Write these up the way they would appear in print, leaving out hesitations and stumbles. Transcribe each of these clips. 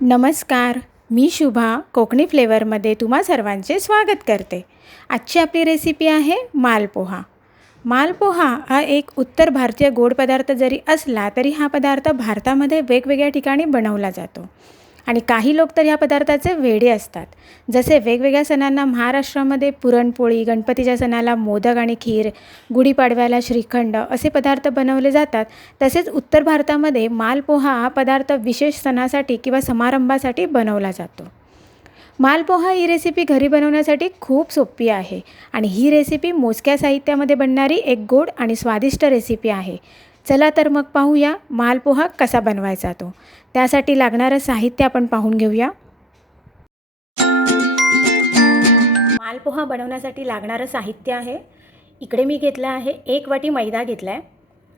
नमस्कार, मी शुभा कोकणी फ्लेवरमध्ये तुम्हा सर्वांचे स्वागत करते। आजची आपली रेसिपी आहे मालपोहा। मालपोहा हा एक उत्तर भारतीय गोड पदार्थ जरी असला तरी हा पदार्थ भारतामध्ये वेगवेगळ्या ठिकाणी बनवला जातो आणि काही लोक तर या पदार्थाचे वेडे असतात। जसे वेगवेगळ्या सणांना महाराष्ट्रामध्ये पुरणपोळी, गणपतीच्या सणाला मोदक आणि खीर, गुढीपाडव्याला श्रीखंड असे पदार्थ बनवले जातात, तसेच उत्तर भारतामध्ये मालपोहा हा पदार्थ विशेष सणासाठी किंवा समारंभासाठी बनवला जातो। मालपोहा ही रेसिपी घरी बनवण्यासाठी खूप सोपी आहे आणि ही रेसिपी मोजक्या साहित्यामध्ये बनणारी एक गोड आणि स्वादिष्ट रेसिपी आहे। चला तर मग पाहूया मालपोहा कसा बनवायचा तो। त्यासाठी लागणारं साहित्य आपण पाहून घेऊया। मालपोहा बनवण्यासाठी लागणारं साहित्य आहे, इकडे मी घेतलं आहे 1 वाटी मैदा घेतला आहे।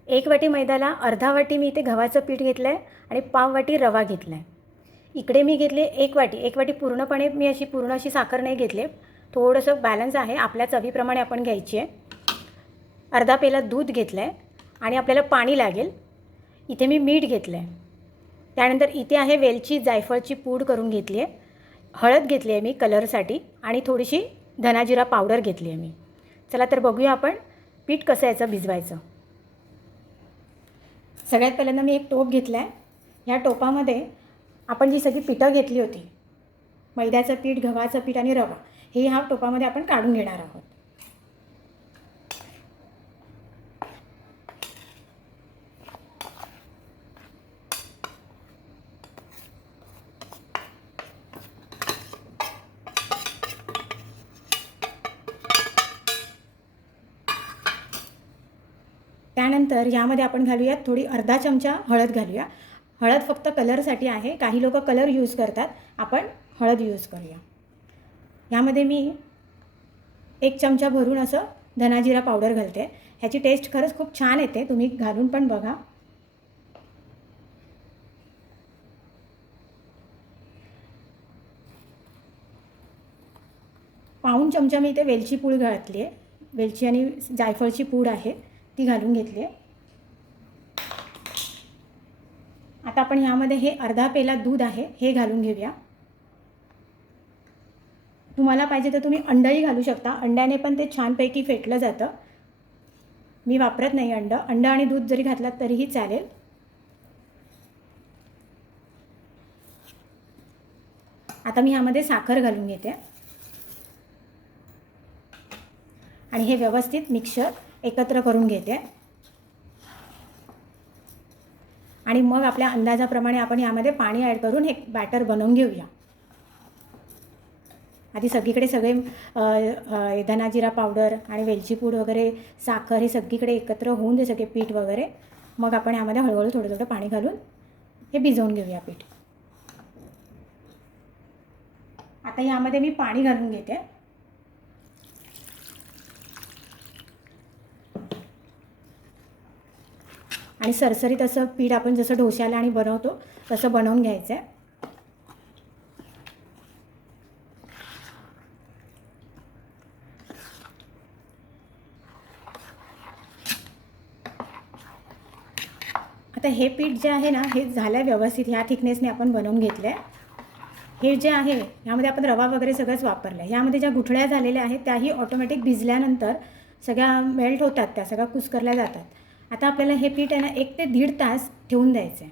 1 वाटी मैद्याला अर्धा वाटी मी इथे गव्हाचं पीठ घेतलं आहे आणि पाव वाटी रवा घेतला आहे। इकडे मी घेतले 1 वाटी पूर्णपणे मी पूर्ण अशी साखर नाही घेतली, थोडंसं बॅलन्स आहे, आपल्या चवीप्रमाणे आपण घ्यायची आहे। अर्धा पेला दूध घेतलं आहे आणि आपल्याला पाणी लागेल। इथे मी मीठ घेतलं आहे। त्यानंतर इथे आहे वेलची जायफळची पूड करून घेतली आहे। हळद घेतली आहे मी कलरसाठी आणि थोडीशी धनाजिरा पावडर घेतली आहे मी। चला तर बघूया आपण पीठ कसं याचं भिजवायचं। सगळ्यात पहिल्यांदा मी एक टोप घेतला आहे। ह्या टोपामध्ये आपण जी सगळी पिठं घेतली होती, मैद्याचं पीठ, गव्हाचं पीठ आणि रवा, हे ह्या टोपामध्ये आपण काढून घेणार आहोत। त्यानंतर यामध्ये आपण घालूयात थोडी अर्धा चमचा हळद घालूया। हळद फक्त कलरसाठी आहे, काही लोक कलर यूज करतात, आपण हळद यूज करूया। यामध्ये मी 1 चमचा भरून असं धनाजिरा पावडर घालते। ह्याची टेस्ट खरंच खूप छान येते, तुम्ही घालून पण बघा। पाऊण चमचा मी इथे वेलची पूड घातली आहे, वेलची आणि जायफळची पूड आहे ती घालून घेतली आहे। आता आपण यामध्ये हे अर्धा पेला दूध आहे हे घालून घेऊया। तुम्हाला पाहिजे तर तुम्ही अंडही घालू शकता, अंड्याने पण ते छानपैकी फेटलं जातं। मी वापरत नाही अंड आणि दूध जरी घातलात तरीही चालेल। आता मी यामध्ये साखर घालून घेते आणि हे व्यवस्थित मिक्सर एकत्र करून घेते आणि मग आपल्या अंदाजाप्रमाणे आपण यामध्ये पाणी ॲड करून हे बॅटर बनवून घेऊया। आधी सगळीकडे सगळे धनाजिरा पावडर आणि वेलची पूड वगैरे, साखर हे सगळीकडे एकत्र होऊन दे सगळे पीठ वगैरे, मग आपण यामध्ये हळूहळू थोडं थोडं पाणी घालून हे भिजवून घेऊया पीठ। आता यामध्ये मी पाणी घालून घेते आणि सरसरीत असं पीठ आपण जसं डोश्याला आणि बनवतो तसं बनवून घ्यायचं आहे। आता हे पीठ जे आहे ना, हे झालं व्यवस्थित, ह्या थिकनेसने आपण बनवून घेतलं आहे। हे जे आहे ह्यामध्ये आपण रवा वगैरे सगळंच वापरलं आहे। ह्यामध्ये ज्या गुठळ्या झालेल्या आहेत त्याही ऑटोमॅटिक भिजल्यानंतर सगळ्या मेल्ट होतात, त्या सगळ्या कुस्करल्या जातात। आता आपल्याला हे पीठ आहे ना 1 ते 1.5 तास ठेवून द्यायचं आहे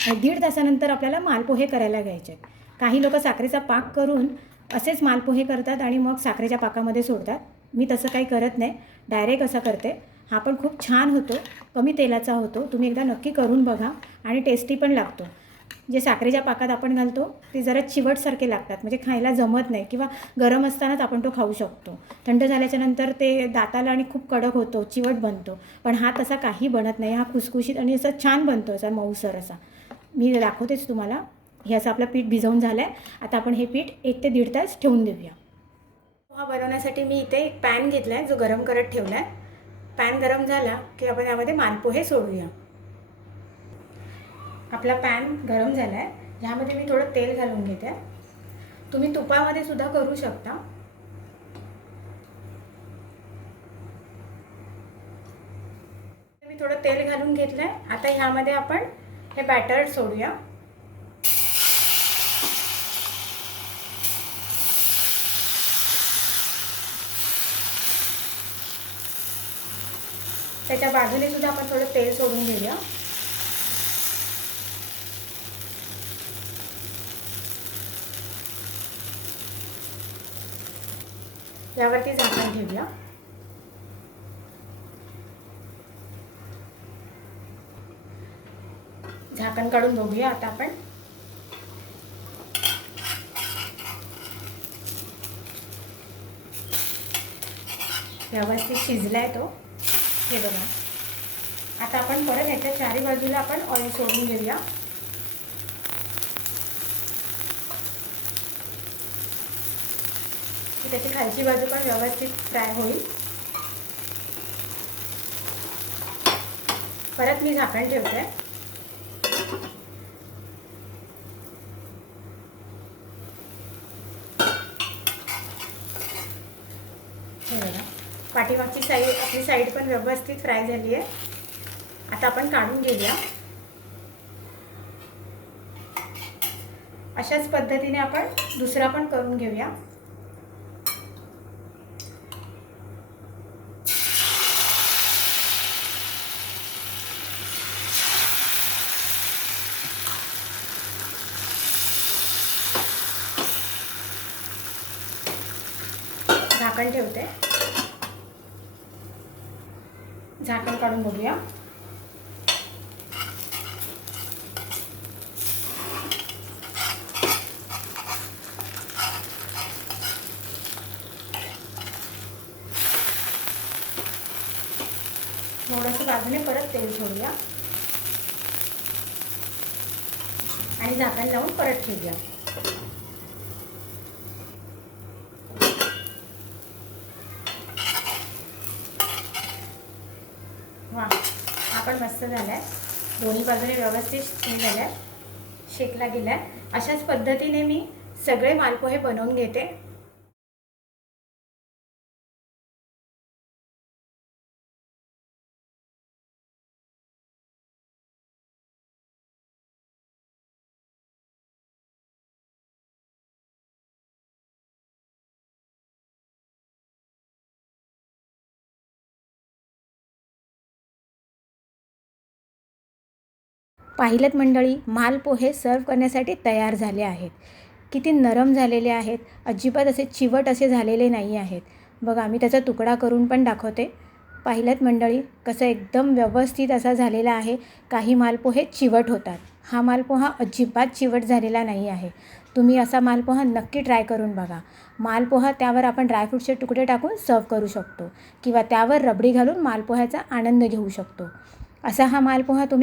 आणि 1.5 तासानंतर आपल्याला मालपोहे करायला घ्यायचे आहेत। काही लोक साखरेचा पाक करून असेच मालपोहे करतात आणि मग साखरेच्या पाकामध्ये सोडतात, मी तसं काही करत नाही, डायरेक्ट असं करते। हा पण खूप छान होतो, कमी तेलाचा होतो, तुम्ही एकदा नक्की करून बघा आणि टेस्टी पण लागतो। जे साखरेच्या पाकात आपण घालतो ते जरा चिवटसारखे लागतात, म्हणजे खायला जमत नाही, किंवा गरम असतानाच आपण तो खाऊ शकतो, थंड झाल्याच्या नंतर ते दाताला आणि खूप कडक होतो, चिवट बनतो। पण हा तसा काही बनत नाही, हा खुसखुशीत आणि असं छान बनतो, असा मऊसर असा। मी दाखवतेच तुम्हाला। हे असं आपलं पीठ भिजवून झालं आहे। आता आपण हे पीठ 1 ते 1.5 तास ठेवून देऊया। पोहा बनवण्यासाठी मी इथे एक पॅन घेतला आहे जो गरम करत ठेवला आहे। पॅन गरम झाला की आपण यामध्ये मालपोहे सोडूया। आपला पॅन गरम झाला आहे, ह्यामध्ये मी थोडं तेल घालून घेते। तुम्ही तुपामध्ये सुद्धा करू शकता। मी थोडं तेल घालून घेतलं आहे। आता ह्यामध्ये आपण हे बॅटर सोडूया. त्याच्या बाजूने सुद्धा आपण थोडं तेल सोडून घेऊया. यावरती झाकण ठेवूया. झाकण काढून बघूया आता आपण. व्यवस्थित शिजलाय तो. हे बघा. आता आपण परत ह्याच्या चारी बाजूला आपण ऑइल सोडून घेऊया. त्याची खालची बाजू पण व्यवस्थित फ्राय होईल. परत मी झाकण ठेवते. हे बघा, पाठीमागची साईड आपली साईड पण व्यवस्थित फ्राय झाली आहे. आता आपण काढून घेऊया. अशाच पद्धतीने आपण दुसरा पण करून घेऊया. झाकण ठेवते. झाकण काढून बघूया. थोडंसं बाजूने परत तेल सोडूया आणि झाकण लावून परत ठेवूया. वा, हा पण मस्त झालाय. दोन्ही बाजूने व्यवस्थित हे झालाय, शेकला गेलाय. अशाच पद्धतीने मी सगळे मालपोहे बनवून घेते. पाहिलंत मंडळी, मालपोहे सर्व करण्यासाठी तयार झाले आहेत. किती नरम झालेले आहेत. अजिबात असे चिवट असे झालेले नाही आहेत. बघा, मी त्याचा तुकडा करून पण दाखवते. पाहिलंत मंडळी, कसं एकदम व्यवस्थित असा झालेला आहे. काही मालपोहे चिवट होतात. हा मालपोहा अजिबात चिवट झालेला नाही आहे. तुम्ही असा मालपोहा नक्की ट्राय करून बघा. मालपोहा त्यावर आपण ड्रायफ्रूटचे तुकडे टाकून सर्व करू शकतो किंवा त्यावर रबडी घालून मालपोह्याचा आनंद घेऊ शकतो. असा हा मालपोहा तुम्ही